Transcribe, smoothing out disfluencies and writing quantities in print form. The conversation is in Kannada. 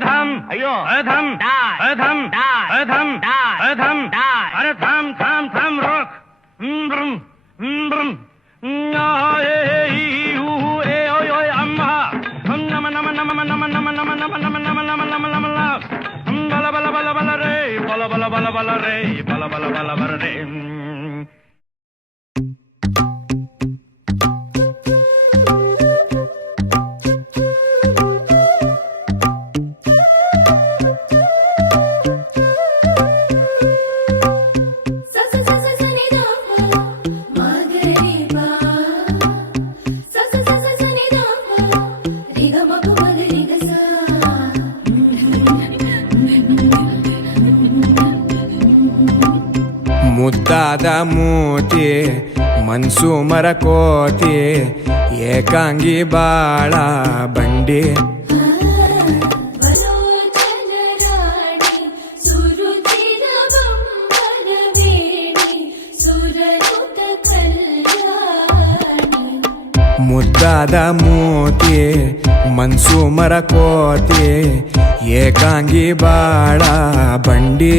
थम अयो थम डाय थम डाय थम डाय थम डाय अरे थम थम थम रोक अम्मा नम नम नम नम नम नम नम नम नम नम नम नम बल बल बल बल रे बल बल बल बल रे बल बल बल बल रे ಮುದ್ದಾದ ಮೂತಿ ಮನ್ಸು ಮರಕೋತಿ ಏಕಾಂಗಿ ಬಾಳ ಬಂಡಿ ಮುದ್ದಾದ ಮೂತಿ ಮನ್ಸು ಮರಕೋತಿ ಏಕಾಂಗಿ ಬಾಳ ಬಂಡಿ